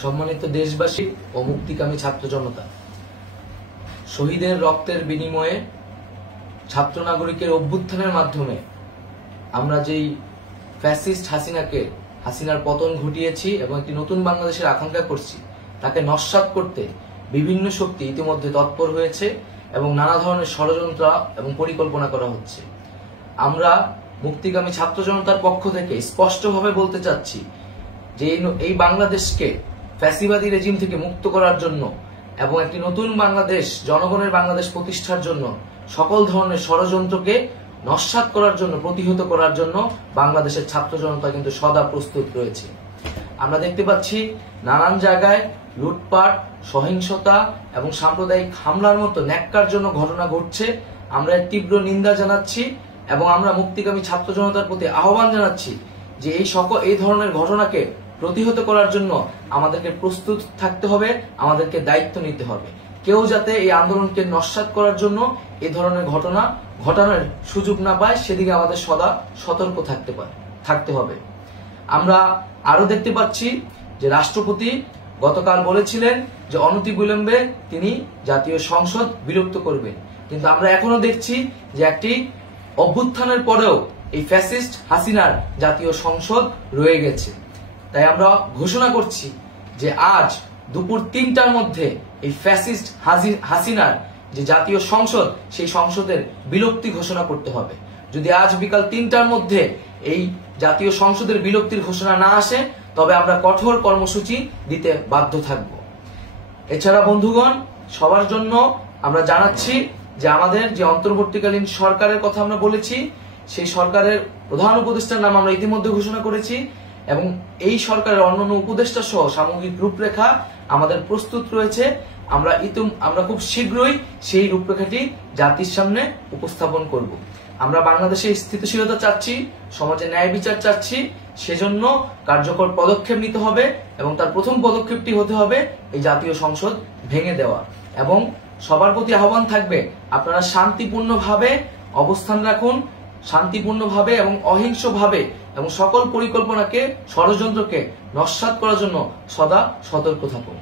সম্মানিত দেশবাসী ও মুক্তিকামী ছাত্র জনতা, শহীদের রক্তের বিনিময়ে ছাত্র নাগরিকের অভ্যুত্থানের মাধ্যমে আমরা যেই ফ্যাসিস্ট হাসিনার পতন ঘটিয়েছি এবং একটি নতুন বাংলাদেশের আকাঙ্ক্ষা করছি, তাকে নস্যাৎ করতে বিভিন্ন শক্তি ইতিমধ্যে তৎপর হয়েছে এবং নানা ধরনের ষড়যন্ত্র এবং পরিকল্পনা করা হচ্ছে। আমরা মুক্তিকামী ছাত্র জনতার পক্ষ থেকে স্পষ্টভাবে বলতে চাচ্ছি যে এই বাংলাদেশকে ফ্যাসিবাদী রেজিম থেকে মুক্ত করার জন্য এবং একটি নতুন বাংলাদেশ, জনগণের বাংলাদেশ প্রতিষ্ঠার জন্য সকল ধরনের ষড়যন্ত্রকে নস্যাৎ করার জন্য, প্রতিহত করার জন্য বাংলাদেশের ছাত্র জনতা কিন্তু সদা প্রস্তুত রয়েছে। আমরা দেখতে পাচ্ছি নানান জায়গায় লুটপাট, সহিংসতা এবং সাম্প্রদায়িক হামলার মতো ন্যাক্কারজনক ঘটনা ঘটছে। আমরা এর তীব্র নিন্দা জানাচ্ছি এবং আমরা মুক্তিকামী ছাত্র জনতার প্রতি আহ্বান জানাচ্ছি যে এই ধরনের ঘটনাকে প্রতিহত করার জন্য আমাদেরকে প্রস্তুত থাকতে হবে, আমাদেরকে দায়িত্ব নিতে হবে। কেউ যাতে এই আন্দোলনকে নস্যাৎ করার জন্য এই ধরনের ঘটনা ঘটানোর সুযোগ না পায়, সেদিকে আমাদের সদা সতর্ক থাকতে হবে। আমরা আরো দেখতে পাচ্ছি যে রাষ্ট্রপতি গতকাল বলেছিলেন যে অনতিবিলম্বে তিনি জাতীয় সংসদ বিলুপ্ত করবেন, কিন্তু আমরা এখনো দেখছি যে একটি অভ্যুত্থানের পরেও এই ফ্যাসিস্ট হাসিনার জাতীয় সংসদ রয়ে গেছে। তাই আমরা ঘোষণা করছি যে আজ দুপুর ৩টার মধ্যে এই ফ্যাসিস্ট হাসিনার যে জাতীয় সংসদ, সেই সংসদের বিলুপ্তি ঘোষণা করতে হবে। যদি আজ বিকাল ৩টার মধ্যে এই জাতীয় সংসদের বিলুপ্তির ঘোষণা না আসে, তবে আমরা কঠোর কর্মসূচি দিতে বাধ্য থাকব। এছাড়া বন্ধুগণ, সবার জন্য আমরা জানাচ্ছি যে আমাদের যে অন্তর্বর্তীকালীন সরকারের কথা আমরা বলেছি, সেই সরকারের প্রধান উপদেষ্টার নাম আমরা ইতিমধ্যে ঘোষণা করেছি এবং এই সরকারের অন্যান্য উপদেষ্টা সহ সামগ্রিক রূপরেখা আমাদের প্রস্তুত রয়েছে। আমরা খুব শীঘ্রই সেই রূপরেখাটি জাতির সামনে উপস্থাপন করব। আমরা বাংলাদেশে স্থিতিশীলতা চাচ্ছি, সমাজে ন্যায় বিচার চাচ্ছি, সেজন্য কার্যকর পদক্ষেপ নিতে হবে এবং তার প্রথম পদক্ষেপটি হতে হবে এই জাতীয় সংসদ ভেঙে দেওয়া। এবং সবার প্রতি আহ্বান থাকবে, আপনারা শান্তিপূর্ণভাবে অবস্থান রাখুন, শান্তিপূর্ণভাবে এবং অহিংসভাবে এবং সকল পরিকল্পনাকে, ষড়যন্ত্রকে নস্যাৎ করার জন্য সদা সতর্ক থাকুন।